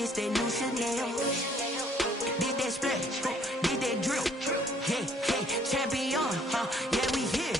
this that new Chanel. Did that splash, did that drill. Yeah, champion, yeah, we here.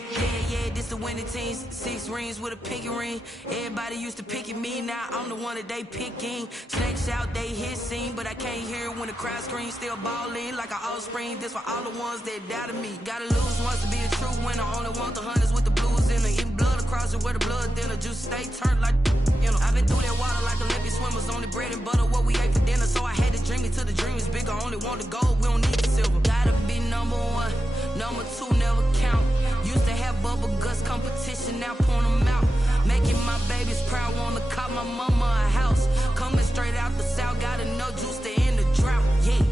Yeah, this the winning teams. 6 rings with a pinky ring. Everybody used to pick at me, now I'm the one that they picking. Snakes out, they hit scene, but I can't hear it when the crowd screams. Still ballin' like an offspring. This for all the ones that doubted me. Gotta lose once to be a true winner. Only want the hunters with the blues in the eating blood across it where the blood thinner. Juice stay turned like, you know. I've been through that water like Olympic swimmers. Only bread and butter, what we ate for dinner. So I had to dream it till the dream is bigger. Only want the gold, we don't need the silver. Gotta be number 1, number 2 never count. Used to have bubble guts competition, now point them out. Making my babies proud, wanna call my mama a house. Coming straight out the south, got enough juice to end the drought. Yeah,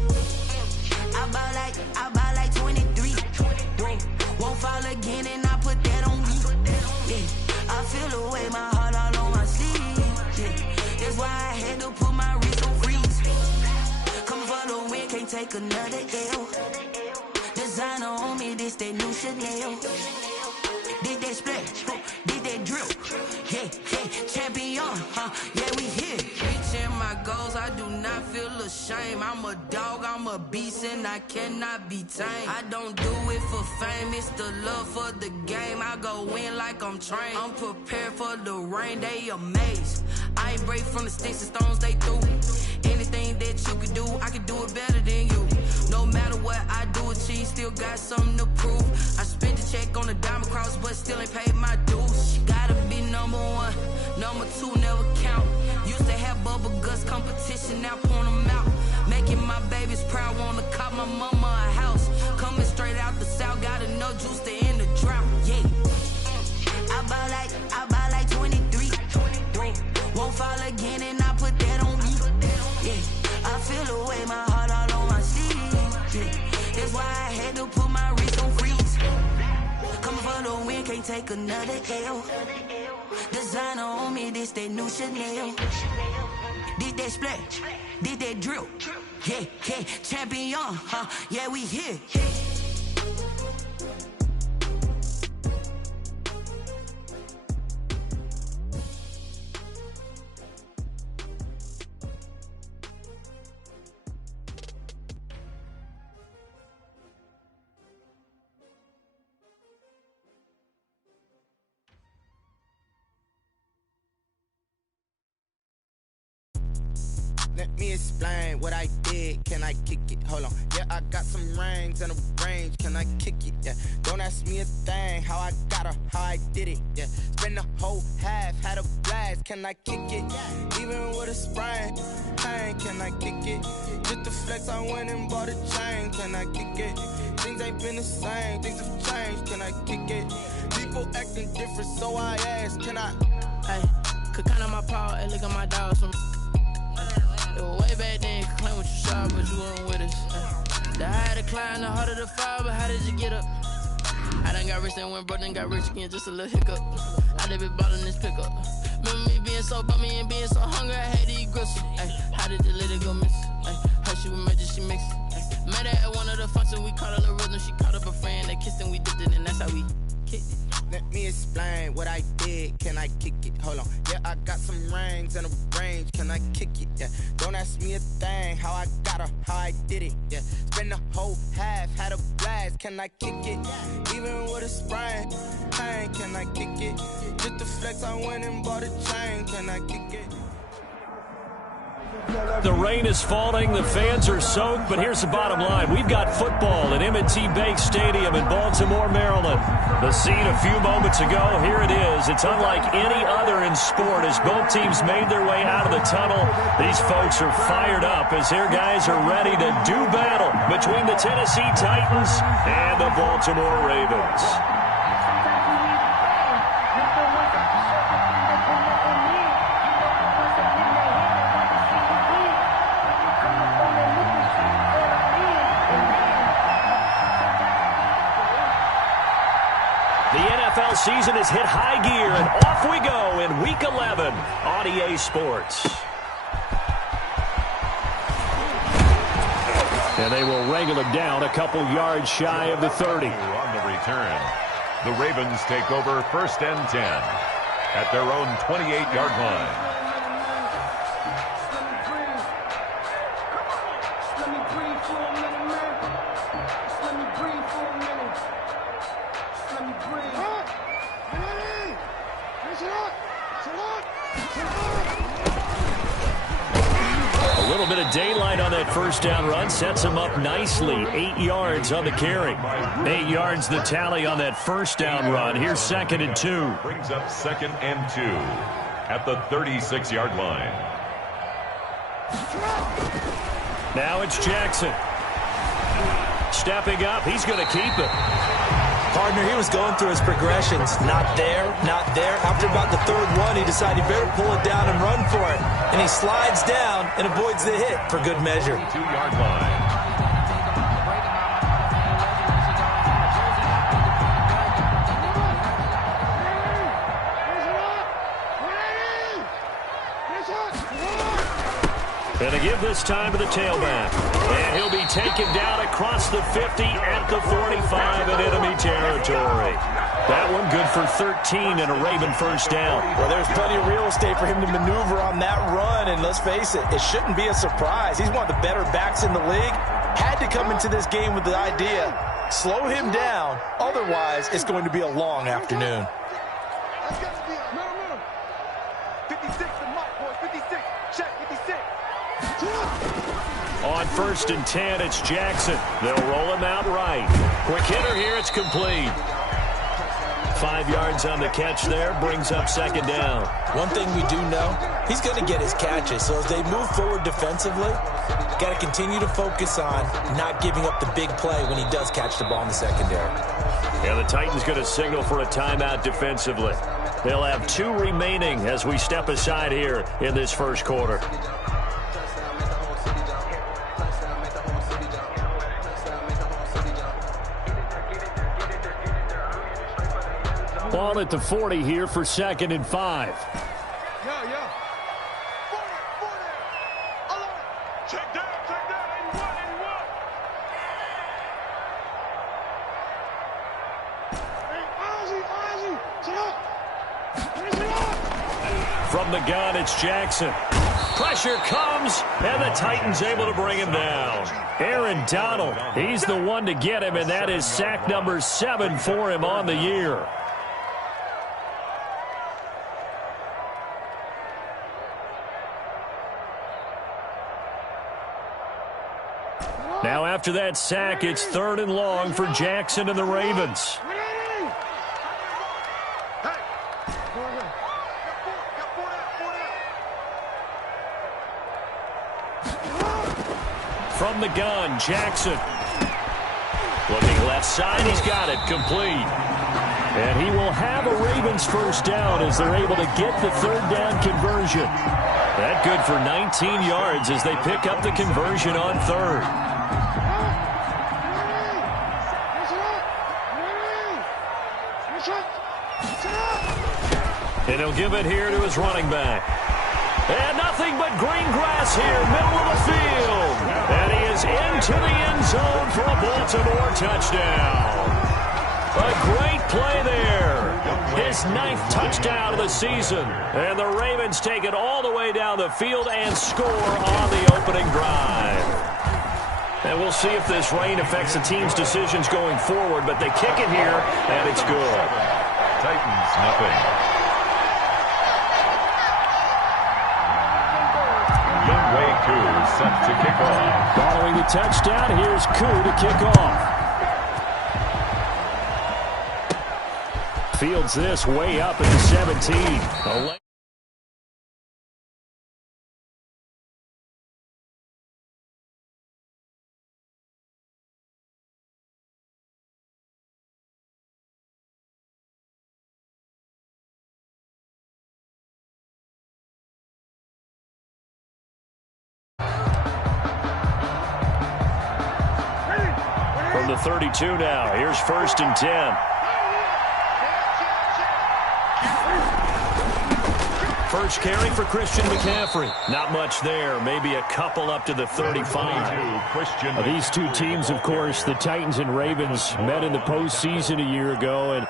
I bought like 23. Won't fall again, and I put that on me. Yeah, I feel the way, my heart all on my sleeve. Yeah, that's why I had to put my wrist on freeze. Coming for the win, can't take another L. Designer on me, this that new Chanel. Did that splash, did that drill. Yeah, champion, yeah, we here. Reaching my goals, I do not feel ashamed. I'm a dog, I'm a beast, and I cannot be tamed. I don't do it for fame, it's the love for the game. I go in like I'm trained. I'm prepared for the rain, they amazed. I ain't break from the sticks and stones they threw. Anything that you can do, I can do it better than you. No matter what I do, achieve, still got something to prove. I spent the check on the diamond cross, but still ain't paid my dues. Gotta be number 1, number 2 never count. Used to have bubble guts competition, now point them out. Making my babies proud, wanna call my mama a house. Coming straight out the south, got enough juice to end the drought. Yeah, I bought like 23. Won't fall again, and I put that on me. Yeah, I feel the way, my heart all on my sleeve. Yeah, that's why I had to put my wrist on freeze. Coming for the win, can't take another L. Designer on me, this that new Chanel. Did that splash, did that drill. Yeah, champion, yeah, we here. Let me explain what I did. Can I kick it? Hold on. Yeah, I got some rings and a range. Can I kick it? Yeah. Don't ask me a thing. How I got her, how I did it. Yeah. Spend the whole half, had a blast. Can I kick it? Even with a sprain, pain. Can I kick it? Just to flex, I went and bought a chain. Can I kick it? Things ain't been the same. Things have changed. Can I kick it? People acting different, so I ask. Can I? Hey, could count on my power and look at my dogs from. Way back then, you could claim what you saw, but you weren't with us. The higher the climb, the harder the fall, but how did you get up? I done got rich and went broke, then got rich again, just a little hiccup. I done been ballin' this pickup. Remember me being so bummy and being so hungry, I had to eat gristle. Ay, how did you let it go miss? Ay, how she was magic, she mixed. Met her at one of the functions, we caught her the rhythm, she caught up a friend, they kissed and we dipped it, and that's how we kicked it. Let me explain what I did. Can I kick it? Hold on. Yeah, I got some rings and a range. Can I kick it? Yeah. Don't ask me a thing. How I got her, how I did it. Yeah. Spend the whole half, had a blast. Can I kick it? Even with a sprain, pain. Can I kick it? Just to flex, I went and bought a chain. Can I kick it? The rain is falling, the fans are soaked, but here's the bottom line. We've got football at M&T Bank Stadium in Baltimore, Maryland. The scene a few moments ago, here it is. It's unlike any other in sport as both teams made their way out of the tunnel. These folks are fired up as their guys are ready to do battle between the Tennessee Titans and the Baltimore Ravens. Season has hit high gear, and off we go in Week 11 on EA Sports. And they will wrangle it down a couple yards shy of the 30. On the return, the Ravens take over 1st and 10 at their own 28-yard line. little bit of daylight on that first down run. Sets him up nicely. 8 yards on the carry. 8 yards the tally on that first down run. Here's 2nd and 2. Brings up 2nd and 2 at the 36-yard line. Now it's Jackson. Stepping up. He's going to keep it. Partner, he was going through his progressions. Not there, not there. After about the 3rd one, he decided he better pull it down and run for it. And he slides down and avoids the hit for good measure. 2-yard line. Going to give this time to the tailback. And he'll be taken down across the 50 at the 45 in enemy territory. That one good for 13 and a Raven first down. Well, there's plenty of real estate for him to maneuver on that run. And let's face it, it shouldn't be a surprise. He's one of the better backs in the league. Had to come into this game with the idea, slow him down. Otherwise, it's going to be a long afternoon. On 1st and 10, it's Jackson. They'll roll him out right. Quick hitter here, it's complete. 5 yards on the catch there, brings up 2nd down. One thing we do know, he's going to get his catches. So as they move forward defensively, got to continue to focus on not giving up the big play when he does catch the ball in the secondary. Yeah, the Titans going to signal for a timeout defensively. They'll have 2 remaining as we step aside here in this first quarter. Ball at the 40 here for 2nd and 5. Check down, 81. From the gun, it's Jackson. Pressure comes, and the Titans able to bring him down. Aaron Donald, he's the one to get him, and that is sack number 7 for him on the year. Now after that sack, it's 3rd and long for Jackson and the Ravens. From the gun, Jackson. Looking left side, he's got it, complete. And he will have a Ravens first down as they're able to get the 3rd down conversion. That good for 19 yards as they pick up the conversion on 3rd. And he'll give it here to his running back. And nothing but green grass here, middle of the field. And he is into the end zone for a Baltimore touchdown. A great play there. His 9th touchdown of the season. And the Ravens take it all the way down the field and score on the opening drive. And we'll see if this rain affects the team's decisions going forward, but they kick it here, and it's good. Titans, nothing. Set to kick off. Following the touchdown, here's Koo to kick off. Fields this way up at the 17. From the 32 now, here's 1st and 10. First carry for Christian McCaffrey. Not much there. Maybe a couple up to the 35. These two teams, of course, the Titans and Ravens, met in the postseason a year ago. And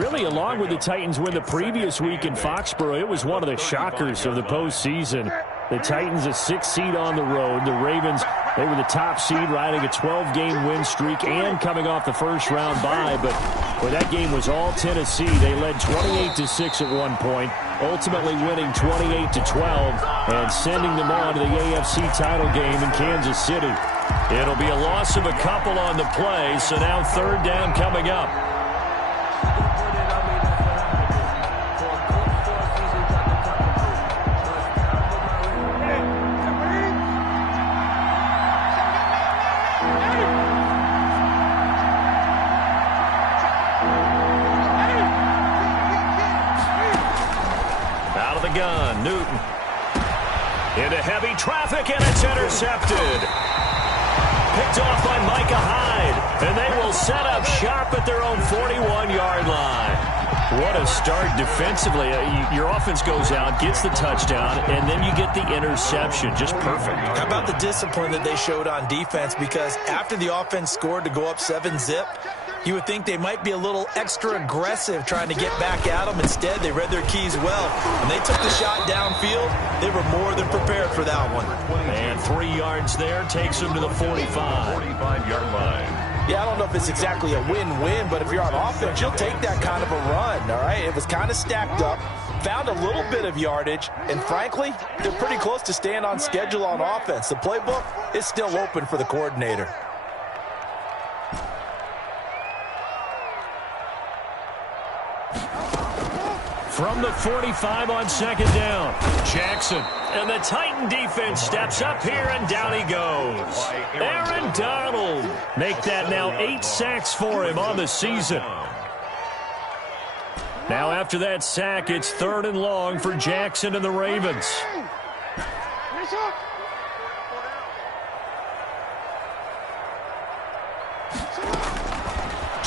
really, along with the Titans win the previous week in Foxborough, it was one of the shockers of the postseason. The Titans a 6th seed on the road. The Ravens, they were the top seed, riding a 12-game win streak and coming off the first-round bye. But where that game was all Tennessee, they led 28-6 at one point, ultimately winning 28-12 and sending them on to the AFC title game in Kansas City. It'll be a loss of a couple on the play, so now 3rd down coming up. Out of the gun, Newton. Into heavy traffic, and it's intercepted. Picked off by Micah Hyde, and they will set up shop at their own 41-yard line. What a start defensively. Your offense goes out, gets the touchdown, and then you get the interception. Just perfect. How about the discipline that they showed on defense? Because after the offense scored to go up 7-zip, you would think they might be a little extra aggressive trying to get back at them. Instead, they read their keys well. When they took the shot downfield, they were more than prepared for that one. And 3 yards there takes them to the 45. 45-yard line. Yeah, I don't know if it's exactly a win-win, but if you're on offense, you'll take that kind of a run, all right? It was kind of stacked up, found a little bit of yardage, and frankly, they're pretty close to staying on schedule on offense. The playbook is still open for the coordinator. From the 45 on 2nd down, Jackson. And the Titan defense steps up here, and down he goes. Aaron Donald. Make that now 8 sacks for him on the season. Now after that sack, it's 3rd and long for Jackson and the Ravens.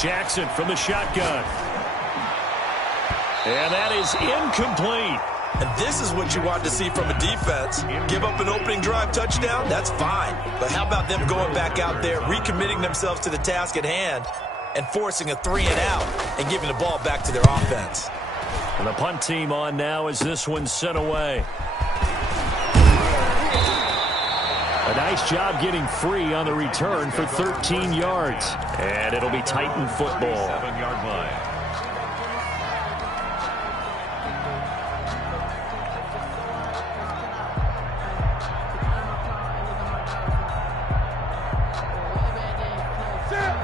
Jackson from the shotgun. And that is incomplete. And this is what you want to see from a defense. Give up an opening drive touchdown, that's fine. But how about them going back out there, recommitting themselves to the task at hand, and forcing a 3-and-out and giving the ball back to their offense. And the punt team on now as this one's sent away. A nice job getting free on the return for 13 yards. And it'll be Titan football. 7-yard line.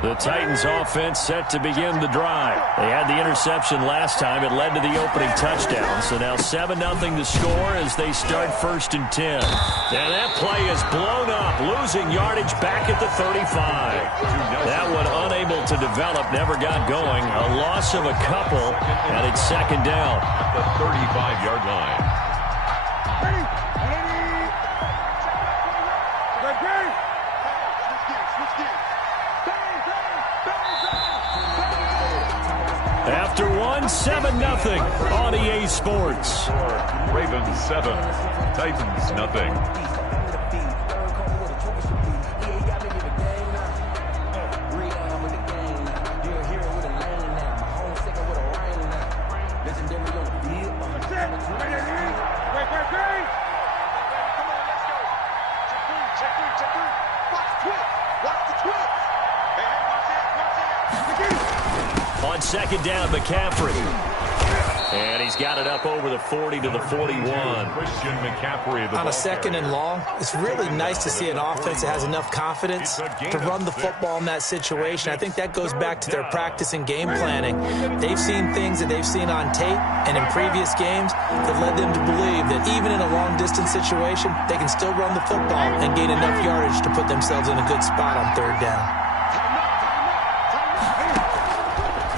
The Titans offense set to begin the drive. They had the interception last time. It led to the opening touchdown. So now 7-0 to score as they start 1st and 10. And that play is blown up, losing yardage back at the 35. That one unable to develop, never got going. A loss of a couple, and it's 2nd down. At the 35-yard line. After one, 7-0 on EA Sports. Ravens 7, Titans nothing. On 2nd down, McCaffrey. And he's got it up over the 40 to the 41. Christian McCaffrey. On a 2nd and long, it's really nice to see an offense that has enough confidence to run the football in that situation. I think that goes back to their practice and game planning. They've seen things that they've seen on tape and in previous games that led them to believe that even in a long-distance situation, they can still run the football and gain enough yardage to put themselves in a good spot on 3rd down.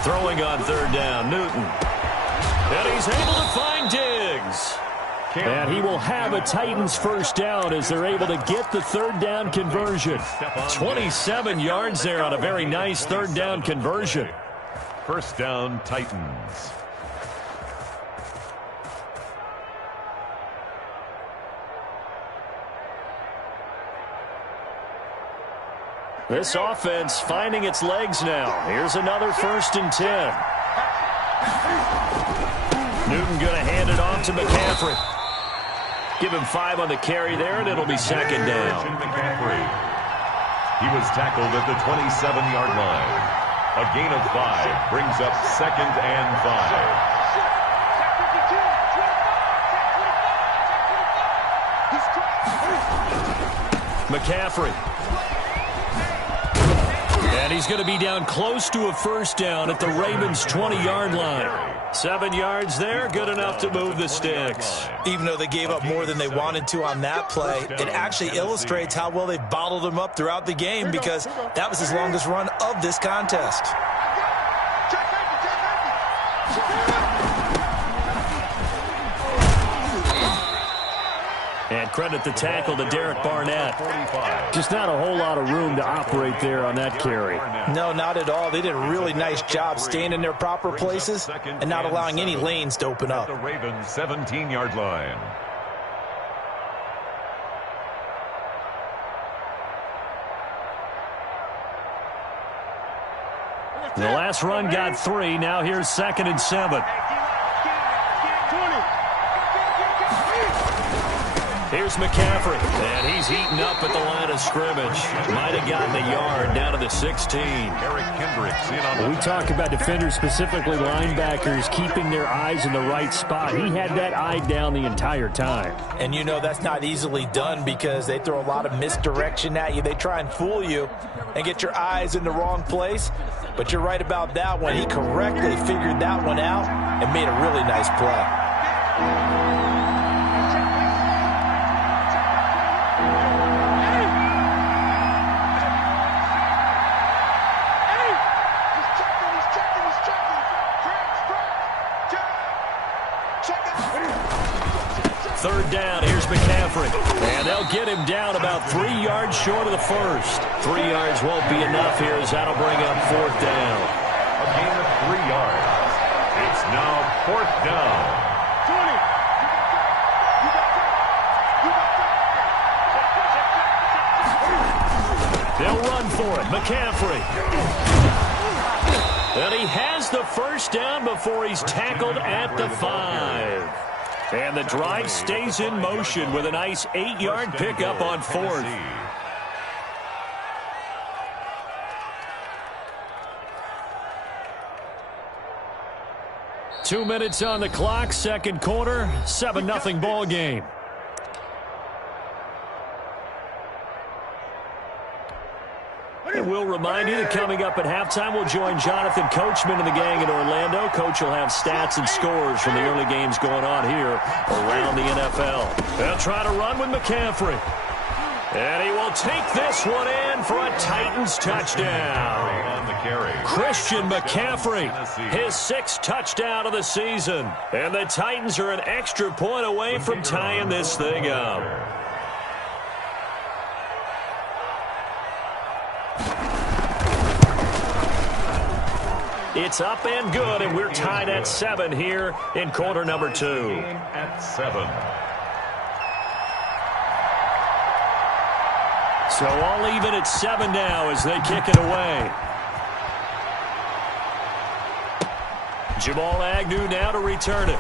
Throwing on 3rd down, Newton. And he's able to find Diggs. And he will have a Titans 1st down as they're able to get the 3rd down conversion. 27 yards there on a very nice 3rd down conversion. 1st down, Titans. This offense finding its legs now. Here's another 1st and 10. Newton going to hand it off to McCaffrey. Give him 5 on the carry there, and it'll be second down. He was tackled at the 27-yard line. A gain of 5 brings up 2nd and 5. McCaffrey. And he's going to be down close to a first down at the Ravens' 20-yard line. 7 yards there, good enough to move the sticks. Even though they gave up more than they wanted to on that play, it actually illustrates how well they bottled him up throughout the game because that was his longest run of this contest. And credit the tackle to Derek Barnett. Just not a whole lot of room to operate there on that carry. No, not at all. They did a really nice job staying in their proper places and not allowing any lanes to open up. The Ravens' 17-yard line. The last run got 3. Now here's 2nd and 7. Here's McCaffrey, and he's heating up at the line of scrimmage. Might have gotten a yard down to the 16. Eric Kendricks in on We talk about defenders, specifically linebackers, keeping their eyes in the right spot. He had that eye down the entire time. And you know that's not easily done because they throw a lot of misdirection at you. They try and fool you and get your eyes in the wrong place. But you're right about that one. He correctly figured that one out and made a really nice play. Third down, here's McCaffrey. And they'll get him down about 3 yards short of the first. 3 yards won't be enough here as that'll bring up 4th down. A gain of 3 yards. It's now 4th down. They'll run for it. McCaffrey. And he has the first down before he's tackled at the 5. And the drive stays in motion with a nice 8-yard pickup on 4th. Two minutes on the clock, second quarter, 7-0 ball game. And we'll remind you that coming up at halftime, we'll join Jonathan Coachman and the gang in Orlando. Coach will have stats and scores from the early games going on here around the NFL. They'll try to run with McCaffrey. And he will take this one in for a Titans touchdown. On the carry. Christian McCaffrey, his 6th touchdown of the season. And the Titans are an extra point away from tying this thing up. It's up and good, and we're tied at 7 here in quarter number 2. At 7. So all even at 7 now as they kick it away. Jamal Agnew now to return it.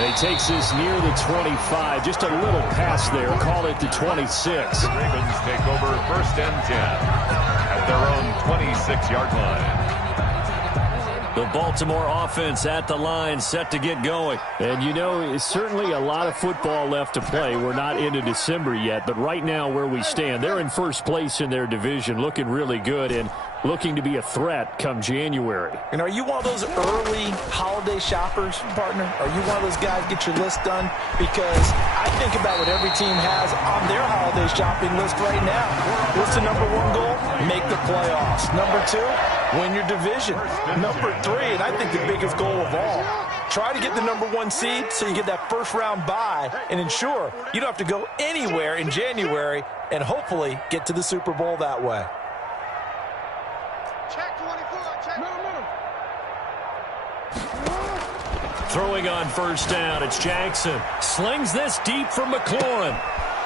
And he takes this near the 25. Just a little pass there. Call it the 26. The Ravens take over 1st and 10 at their own 26-yard line. The Baltimore offense at the line, set to get going. And, you know, it's certainly a lot of football left to play. We're not into December yet, but right now where we stand, they're in first place in their division, looking really good and looking to be a threat come January. And are you one of those early holiday shoppers, partner? Are you one of those guys get your list done? Because I think about what every team has on their holiday shopping list right now. What's the number 1 goal? Make the playoffs. Number 2, win your division. Number 3, and I think the biggest goal of all, try to get the number 1 seed so you get that first-round bye and ensure you don't have to go anywhere in January and hopefully get to the Super Bowl that way. Throwing on first down, it's Jackson. Slings this deep from McLaurin.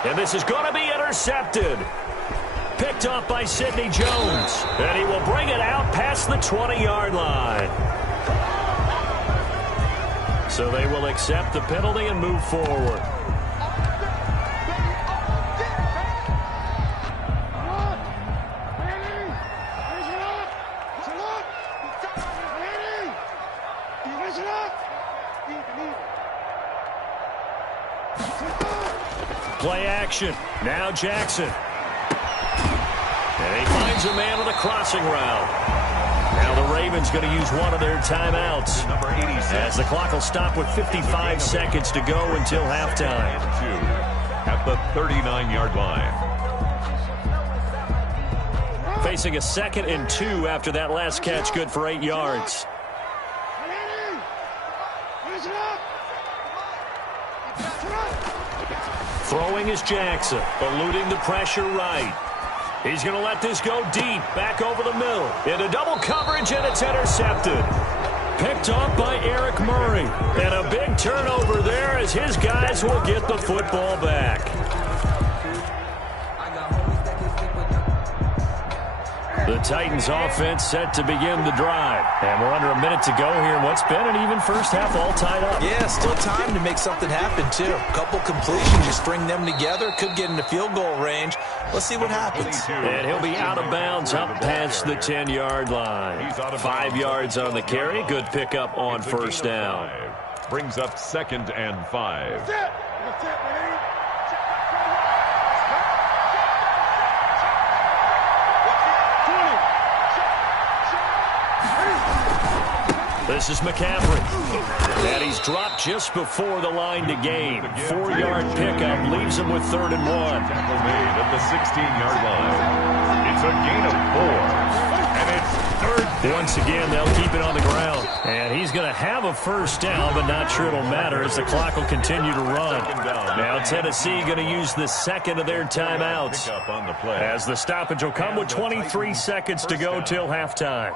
And this is going to be intercepted. Picked up by Sidney Jones. And he will bring it out past the 20-yard line. So they will accept the penalty and move forward. Play action. Now Jackson. And he finds a man with a crossing route. Now the Ravens going to use one of their timeouts. Number 86. As the clock will stop with 55 seconds to go until halftime. At the 39-yard line. Facing a 2nd and 2 after that last catch, good for 8 yards. Throwing is Jackson, eluding the pressure right. He's going to let this go deep, back over the middle. Into double coverage, and it's intercepted. Picked off by Eric Murray. And a big turnover there as his guys will get the football back. The Titans offense set to begin the drive. And we're under a minute to go here in what's been an even first half, all tied up. Yeah, still time to make something happen, too. A couple completions, you string them together, could get into field goal range. Let's see what happens. And he'll be out of bounds up past the 10-yard line. 5 yards on the carry. Good pickup on first down. Brings up 2nd and 5. This is McCaffrey. And he's dropped just before the line to gain. 4-yard pickup leaves him with 3rd and 1. Tackle made at the 16-yard line. It's a gain of 4. And it's 3rd. Once again, they'll keep it on the ground. And he's going to have a first down, but not sure it'll matter as the clock will continue to run. Now Tennessee going to use the 2nd of their timeouts. As the stoppage will come with 23 seconds to go till halftime.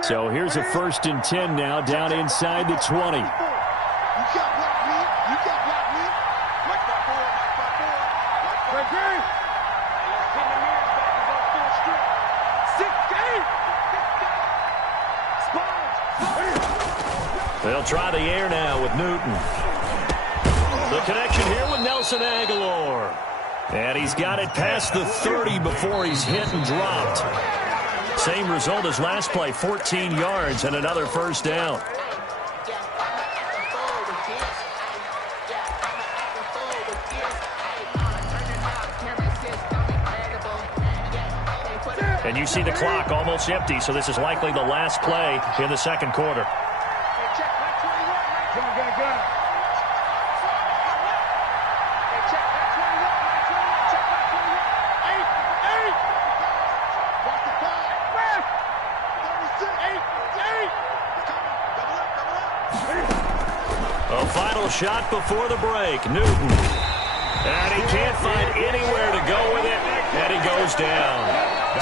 So here's a 1st and 10 now, down inside the 20. You can't block me. You can't block me. Like that board, like that board. Like that. Pin the mirrors back and go full strip. 6 8. Sponge. They'll try the air now with Newton. The connection here with Nelson Aguilar. And he's got it past the 30 before he's hit and dropped. Same result as last play, 14 yards and another first down. And you see the clock almost empty, so this is likely the last play in the second quarter. A final shot before the break. Newton. And he can't find anywhere to go with it. And he goes down.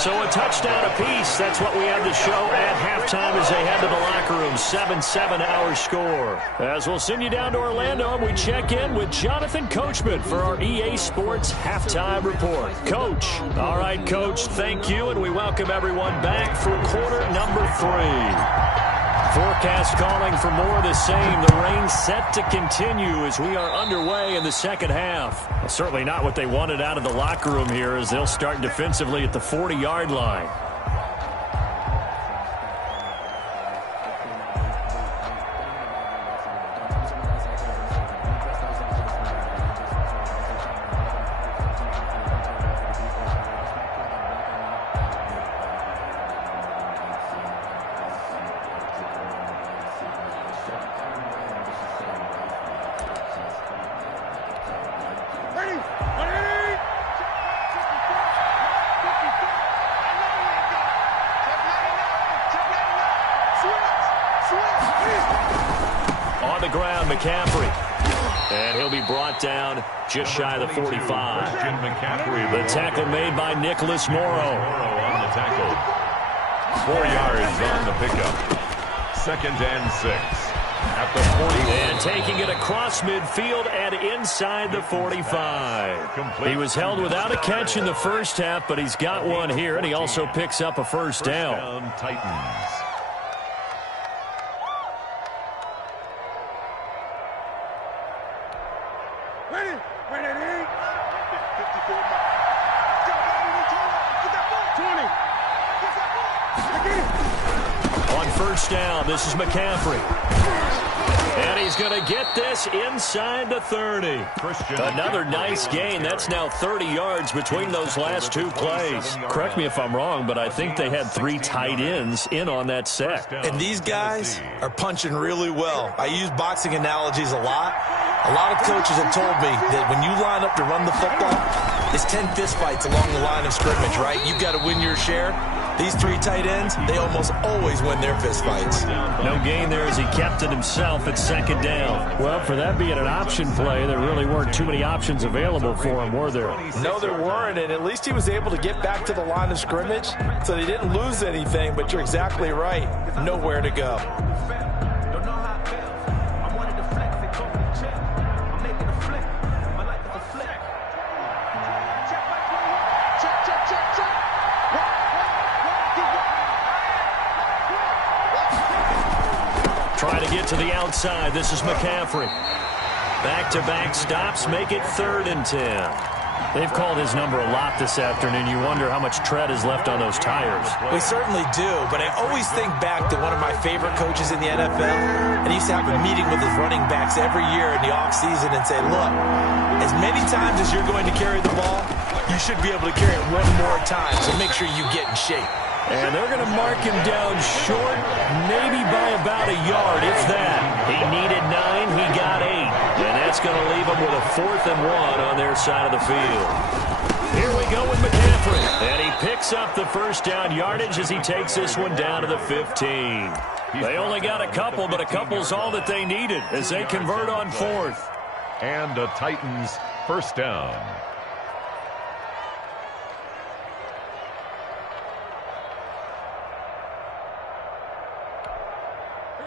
So a touchdown apiece. That's what we have to show at halftime as they head to the locker room. 7-7 our score. As we'll send you down to Orlando, and we check in with Jonathan Coachman for our EA Sports Halftime Report. Coach. All right, Coach, thank you, and we welcome everyone back for quarter number 3. Forecast calling for more of the same. The rain set to continue as we are underway in the second half. Well, certainly not what they wanted out of the locker room here as they'll start defensively at the 40-yard line. On the ground, McCaffrey. And he'll be brought down just shy of the 45. The tackle made by Nicholas Morrow. On the tackle. 4 yards on the pickup. 2nd and 6. At the 40. And taking it across midfield and inside the 45. He was held without a catch in the first half, but he's got one here, and he also picks up a first down. Titans. Ready? 54 miles. 20. Get that ball. first down. This is McCaffrey. And he's going to get this inside the 30. Another nice gain. That's now 30 yards between those last two plays. Correct me if I'm wrong, but I think they had 3 tight ends in on that set. And these guys are punching really well. I use boxing analogies a lot. A lot of coaches have told me that when you line up to run the football, it's 10 fistfights along the line of scrimmage, right? You've got to win your share. These 3 tight ends, they almost always win their fistfights. No gain there as he kept it himself at second down. Well, for that being an option play, there really weren't too many options available for him, were there? No, there weren't, and at least he was able to get back to the line of scrimmage, so they didn't lose anything, but you're exactly right. Nowhere to go. Trying to get to the outside. This is McCaffrey. Back-to-back stops make it 3rd and 10. They've called his number a lot this afternoon. You wonder how much tread is left on those tires. We certainly do, but I always think back to one of my favorite coaches in the NFL, and he used to have a meeting with his running backs every year in the offseason and say, look, as many times as you're going to carry the ball, you should be able to carry it one more time, so make sure you get in shape. And they're going to mark him down short, maybe by about a yard, if that. He needed 9, he got 8. And that's going to leave him with a 4th and 1 on their side of the field. Here we go with McCaffrey. And he picks up the first down yardage as he takes this one down to the 15. They only got a couple, but a couple's all that they needed as they convert on 4th. And the Titans first down.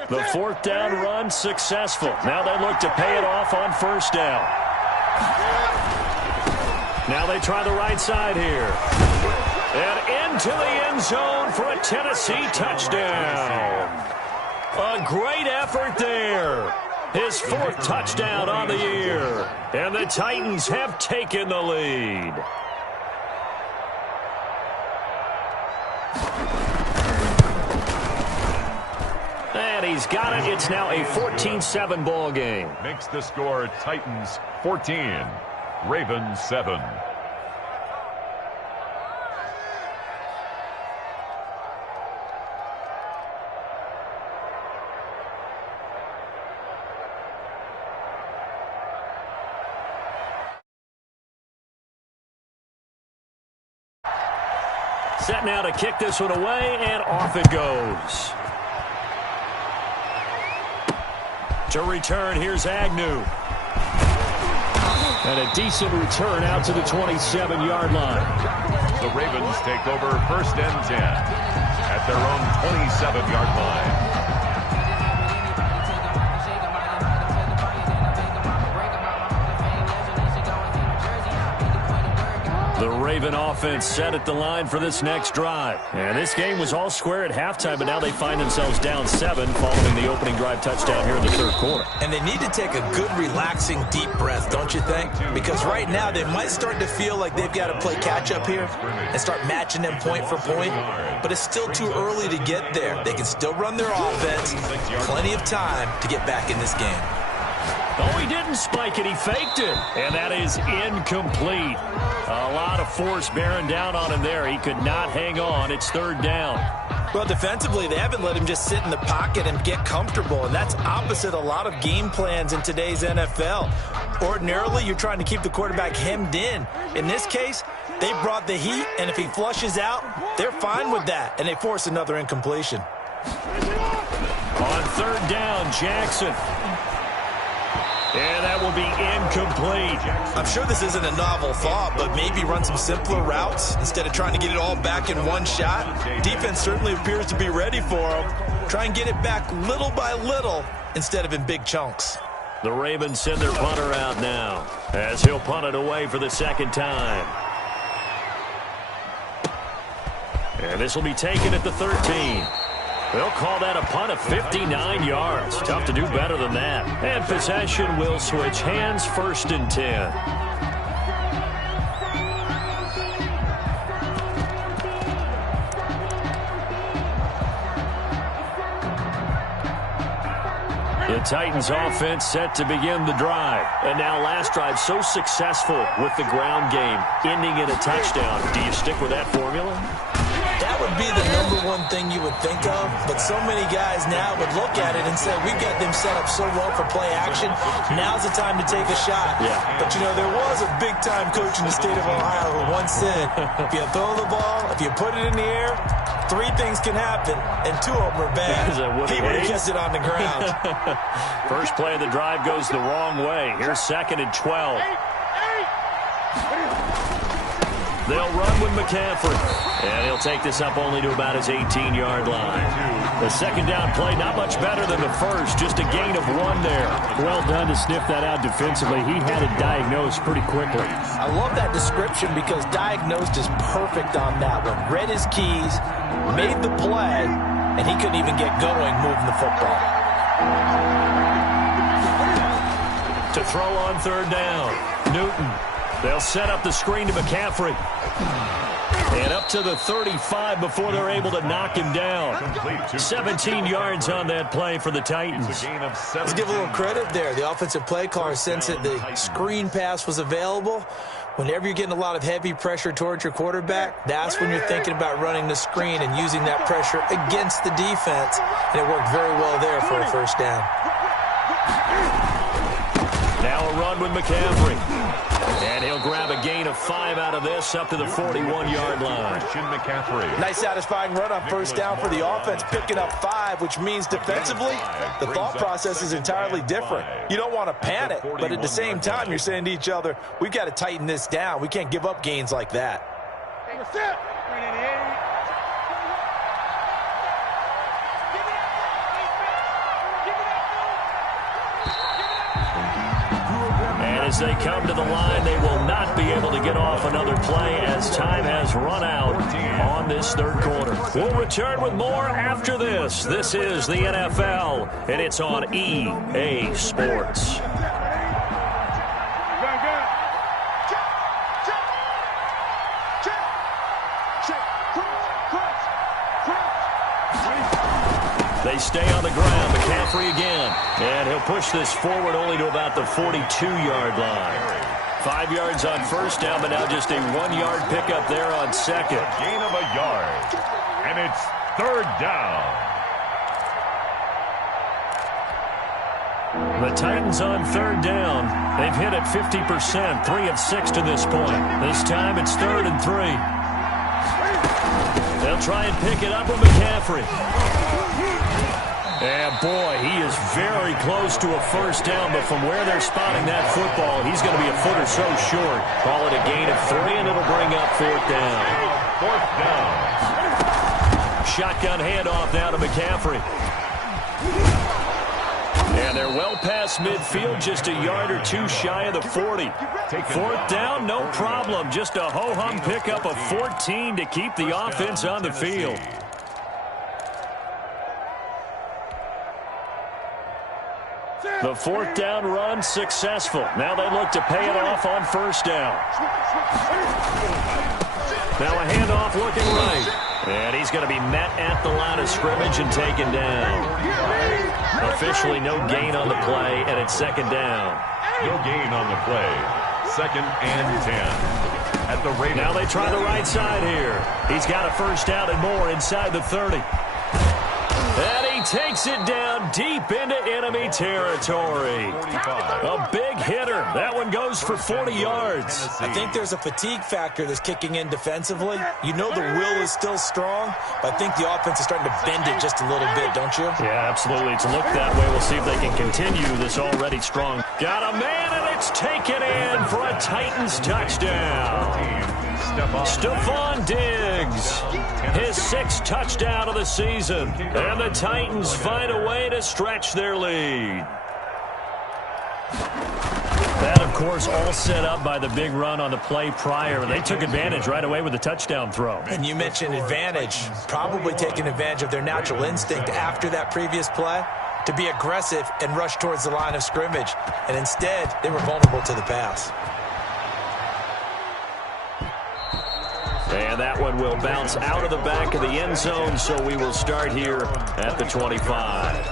The 4th down run successful. Now they look to pay it off on first down. Now they try the right side here. And into the end zone for a Tennessee touchdown. A great effort there. His 4th touchdown on the year. And the Titans have taken the lead. And he's got it. It's now a 14-7 ball game. Makes the score Titans 14, Ravens 7. Set now to kick this one away, and off it goes. To return, here's Agnew. And a decent return out to the 27-yard line. The Ravens take over 1st and 10 at their own 27-yard line. The Raven offense set at the line for this next drive. And this game was all square at halftime, but now they find themselves down 7 following the opening drive touchdown here in the 3rd quarter. And they need to take a good, relaxing, deep breath, don't you think? Because right now they might start to feel like they've got to play catch-up here and start matching them point for point. But it's still too early to get there. They can still run their offense. Plenty of time to get back in this game. Oh, he didn't spike it. He faked it. And that is incomplete. A lot of force bearing down on him there. He could not hang on. It's 3rd down. Well, defensively, they haven't let him just sit in the pocket and get comfortable, and that's opposite a lot of game plans in today's NFL. Ordinarily, you're trying to keep the quarterback hemmed in. In this case, they brought the heat, and if he flushes out, they're fine with that, and they force another incompletion. On 3rd down, Jackson. And that will be incomplete. I'm sure this isn't a novel thought, but maybe run some simpler routes instead of trying to get it all back in one shot. Defense certainly appears to be ready for him. Try and get it back little by little instead of in big chunks. The Ravens send their punter out now as he'll punt it away for the 2nd time. And this will be taken at the 13. They'll call that a punt of 59 yards. Tough to do better than that. And possession will switch hands, 1st and 10. The Titans offense set to begin the drive. And now last drive so successful with the ground game, ending in a touchdown. Do you stick with that formula? That would be the #1 thing you would think of, but so many guys now would look at it and say, we've got them set up so well for play action. Now's the time to take a shot. Yeah. But, you know, there was a big-time coach in the state of Ohio who once said, if you throw the ball, if you put it in the air, 3 things can happen, and 2 of them are bad. He would have kissed it on the ground. First play of the drive goes the wrong way. Here's 2nd and 12. They'll run with McCaffrey. And he'll take this up only to about his 18-yard line. The second down play, not much better than the first. Just a gain of 1 there. Well done to sniff that out defensively. He had it diagnosed pretty quickly. I love that description because diagnosed is perfect on that one. Read his keys, made the play, and he couldn't even get going moving the football. To throw on 3rd down, Newton. They'll set up the screen to McCaffrey. And up to the 35 before they're able to knock him down. 17 yards on that play for the Titans. Let's give a little credit there. The offensive play caller sensed that the screen pass was available. Whenever you're getting a lot of heavy pressure towards your quarterback, that's when you're thinking about running the screen and using that pressure against the defense. And it worked very well there for a 1st down. Now a run with McCaffrey. And he'll grab a gain of 5 out of this up to the 41-yard line. Nice satisfying run on 1st down for the offense, picking up 5, which means defensively, the thought process is entirely different. You don't want to panic, but at the same time, you're saying to each other, we've got to tighten this down. We can't give up gains like that. As they come to the line, they will not be able to get off another play as time has run out on this 3rd quarter. We'll return with more after this. This is the NFL, and it's on EA Sports. They stay on the ground. McCaffrey again. And he'll push this forward only to about the 42-yard line. 5 yards on 1st down, but now just a 1-yard pickup there on 2nd. Gain of a yard. And it's 3rd down. The Titans on 3rd down. They've hit it 50%, 3 of 6 to this point. This time it's 3rd and 3. They'll try and pick it up with McCaffrey. And boy, he is very close to a 1st down, but from where they're spotting that football, he's going to be a foot or so short. Call it a gain of 3, and it'll bring up 4th down. 4th down. Shotgun handoff now to McCaffrey. And they're well past midfield, just a yard or 2 shy of the 40. 4th down, no problem. Just a ho-hum pickup of 14 to keep the offense on the field. The 4th down run successful. Now they look to pay it off on 1st down. Now a handoff looking right. And he's going to be met at the line of scrimmage and taken down. Officially no gain on the play, and it's 2nd down. No gain on the play. 2nd and 10. At the Raiders. Now they try the right side here. He's got a 1st down and more inside the 30. And he takes it down deep into enemy territory. 45. A big hitter. That one goes for 40 yards. I think there's a fatigue factor that's kicking in defensively. You know the will is still strong, but I think the offense is starting to bend it just a little bit, don't you? Yeah, absolutely. It's looked that way. We'll see if they can continue this already strong. Got a man, and it's taken in for a Titans touchdown. Stephon Diggs, his 6th touchdown of the season. And the Titans find a way to stretch their lead. That, of course, all set up by the big run on the play prior. They took advantage right away with the touchdown throw. And you mentioned advantage, probably taking advantage of their natural instinct after that previous play to be aggressive and rush towards the line of scrimmage. And instead, they were vulnerable to the pass. And that one will bounce out of the back of the end zone, so we will start here at the 25.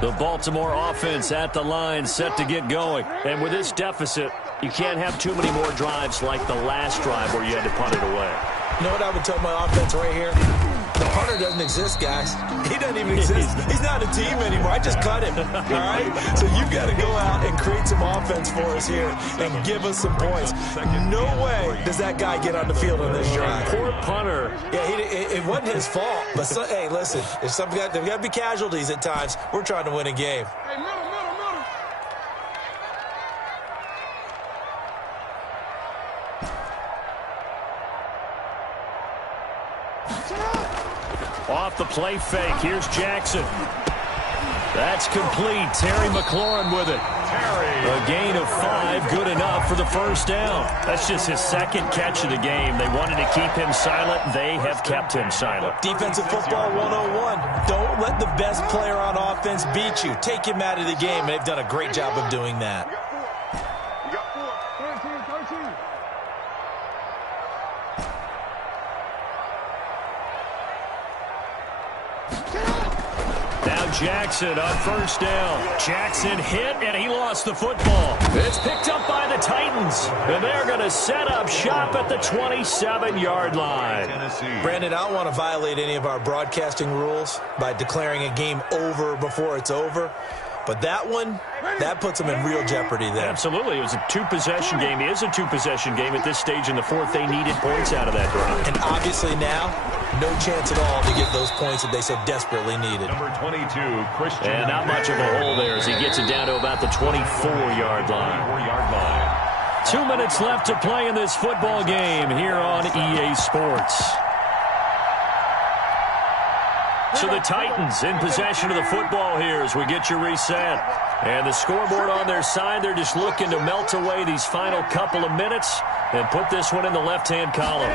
The Baltimore offense at the line, set to get going. And with this deficit, you can't have too many more drives like the last drive where you had to punt it away. You know what I would tell my offense right here? The punter doesn't exist, guys. He doesn't even exist. He's not a team anymore. I just cut him, all right? So you've got to go out and create some offense for us here and give us some points. No way does that guy get on the field on this drive. Poor punter. Yeah, it wasn't his fault. But, hey, listen, there's got to be casualties at times. We're trying to win a game. Hey, middle. Off the play fake. Here's Jackson. That's complete. Terry McLaurin with it. A gain of 5, good enough for the first down. That's just his second catch of the game. They wanted to keep him silent. They have kept him silent. Defensive football 101. Don't let the best player on offense beat you. Take him out of the game. They've done a great job of doing that. You got 4. 13. Now Jackson on first down. Jackson hit, and he lost the football. It's picked up by the Titans, and they're going to set up shop at the 27-yard line. Brandon, I don't want to violate any of our broadcasting rules by declaring a game over before it's over. But that one, that puts them in real jeopardy there. Absolutely. It was a two-possession game. It is a two-possession game at this stage in the fourth. They needed points out of that drive. And obviously now, no chance at all to get those points that they so desperately needed. Number 22, Christian. And not much of a hole there as he gets it down to about the 24-yard line. 24-yard line. 2 minutes left to play in this football game here on EA Sports. So the Titans in possession of the football here as we get you reset. And the scoreboard on their side, they're just looking to melt away these final couple of minutes and put this one in the left-hand column.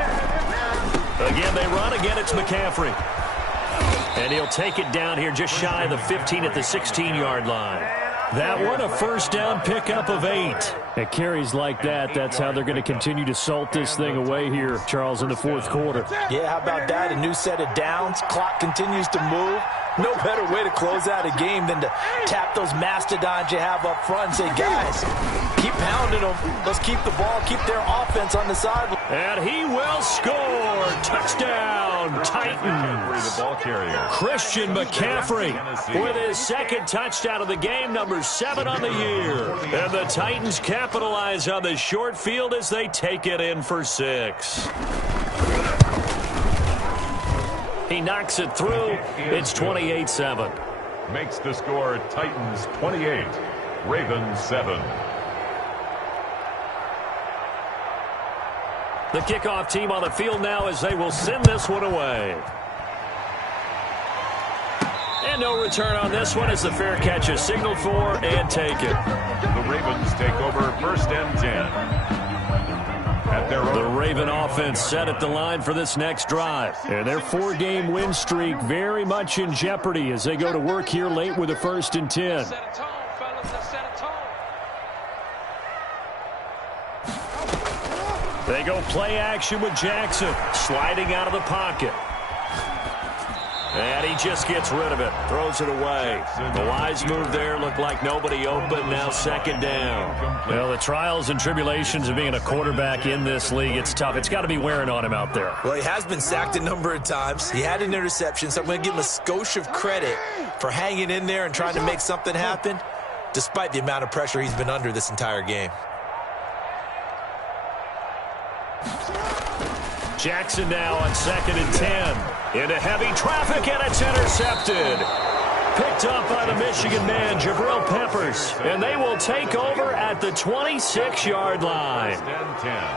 Again, they run. Again, it's McCaffrey. And he'll take it down here just shy of the 15 at the 16-yard line. That one, a first down pickup of 8. At carries like that, that's how they're going to continue to salt this thing away here, Charles, in the fourth quarter. Yeah, how about that? A new set of downs. Clock continues to move. No better way to close out a game than to tap those mastodons you have up front and say, guys, keep pounding them. Let's keep the ball, keep their offense on the sideline. And he will score. Touchdown, Titans. The ball carrier. Christian McCaffrey with his second touchdown of the game, number 7 on the year. And the Titans capitalize on the short field as they take it in for 6. He knocks it through. It's 28-7. Makes the score Titans 28, Ravens 7. The kickoff team on the field now as they will send this one away. And no return on this one as the fair catch is signaled for and taken. The Ravens take over first and 10. The Raven offense set at the line for this next drive. And their 4-game win streak very much in jeopardy as they go to work here late with a first and 10. They go play action with Jackson, sliding out of the pocket. And he just gets rid of it, throws it away. The wise move there, looked like nobody open, now second down. Well, the trials and tribulations of being a quarterback in this league, it's tough. It's got to be wearing on him out there. Well, he has been sacked a number of times. He had an interception, so I'm going to give him a skosh of credit for hanging in there and trying to make something happen, despite the amount of pressure he's been under this entire game. Jackson now on second and 10. Into heavy traffic, and it's intercepted. Picked up by the Michigan man, Jabril Peppers. And they will take over at the 26-yard line.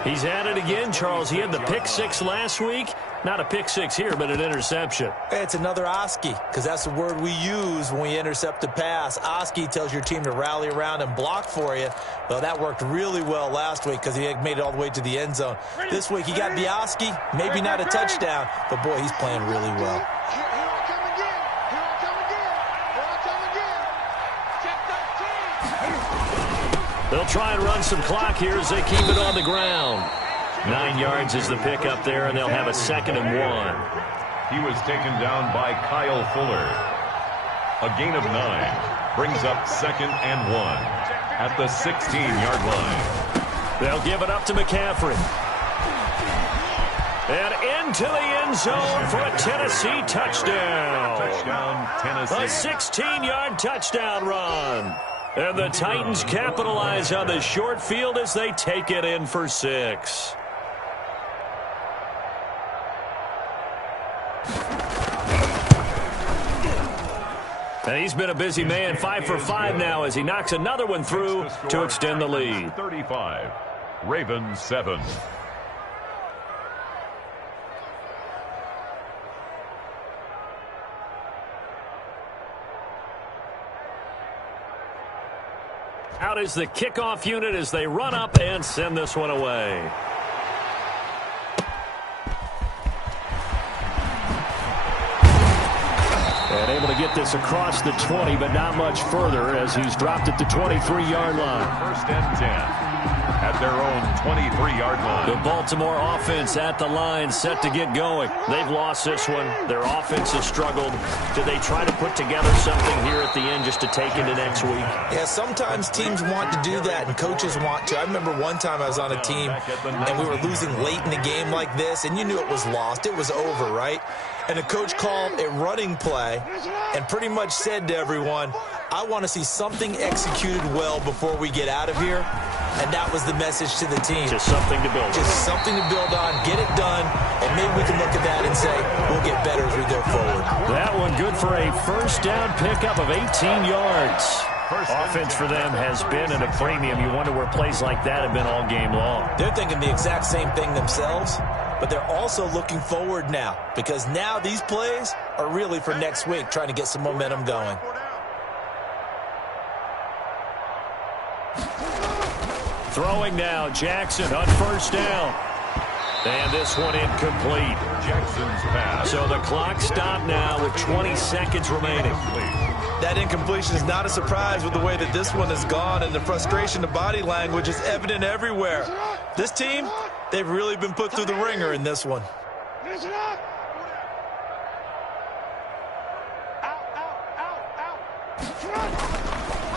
He's at it again, Charles. He had the pick 6 last week. Not a pick 6 here, but an interception. It's another Oski, because that's the word we use when we intercept a pass. Oski tells your team to rally around and block for you. Well, that worked really well last week because he had made it all the way to the end zone. This week, he got the Oski, maybe not a touchdown, but boy, he's playing really well. They'll try and run some clock here as they keep it on the ground. 9 yards is the pickup there, and they'll have a second and 1. He was taken down by Kyle Fuller. A gain of 9. Brings up 2nd and 1 at the 16-yard line. They'll give it up to McCaffrey. And into the end zone for a Tennessee touchdown. Touchdown, Tennessee. A 16-yard touchdown run. And the Titans capitalize on the short field as they take it in for 6. And he's been a busy man, 5 for 5 now as he knocks another one through to extend the lead. 35, Ravens 7. Out is the kickoff unit as they run up and send this one away. And able to get this across the 20, but not much further as he's dropped at the 23-yard line. 1st and 10 at their own 23-yard line. The Baltimore offense at the line set to get going. They've lost this one. Their offense has struggled. Do they try to put together something here at the end just to take into next week? Yeah, sometimes teams want to do that and coaches want to. I remember one time I was on a team and we were losing late in the game like this, and you knew it was lost. It was over, right? And the coach called a running play and pretty much said to everyone, I want to see something executed well before we get out of here. And that was the message to the team. Just something to build on. Just something to build on, get it done, and maybe we can look at that and say, we'll get better as we go forward. That one good for a first down pickup of 18 yards. Offense for them has been at a premium. You wonder where plays like that have been all game long. They're thinking the exact same thing themselves, but they're also looking forward now because now these plays are really for next week, trying to get some momentum going. Throwing now, Jackson on first down. And this one incomplete. Jackson's pass. So the clock stopped now with 20 seconds remaining. That incompletion is not a surprise with the way that this one has gone, and the frustration, the body language is evident everywhere. This team, they've really been put through the ringer in this one.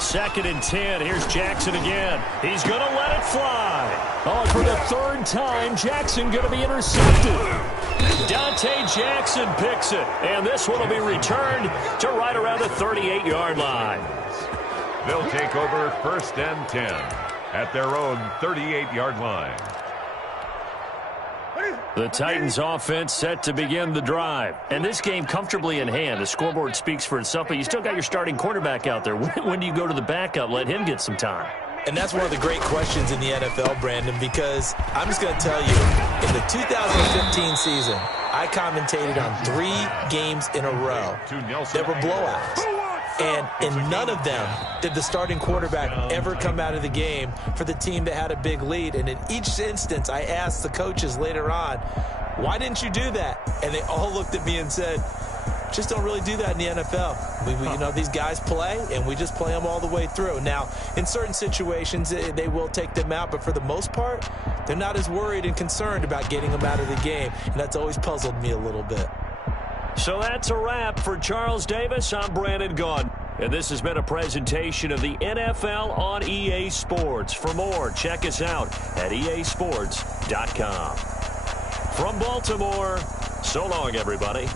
Second and 10. Here's Jackson again. He's going to let it fly. Oh, for the third time, Jackson going to be intercepted. Dante Jackson picks it. And this one will be returned to right around the 38-yard line. They'll take over 1st and 10 at their own 38-yard line. The Titans offense set to begin the drive. And this game comfortably in hand. The scoreboard speaks for itself, but you still got your starting quarterback out there. When do you go to the backup? Let him get some time. And that's one of the great questions in the NFL, Brandon, because I'm just going to tell you, in the 2015 season, I commentated on 3 games in a row. There were blowouts. And in none of them did the starting quarterback ever come out of the game for the team that had a big lead. And in each instance, I asked the coaches later on, why didn't you do that? And they all looked at me and said, just don't really do that in the NFL. You know, these guys play, and we just play them all the way through. Now, in certain situations, they will take them out, but for the most part, they're not as worried and concerned about getting them out of the game. And that's always puzzled me a little bit. So that's a wrap for Charles Davis. I'm Brandon Gaudin. And this has been a presentation of the NFL on EA Sports. For more, check us out at easports.com. From Baltimore, so long, everybody.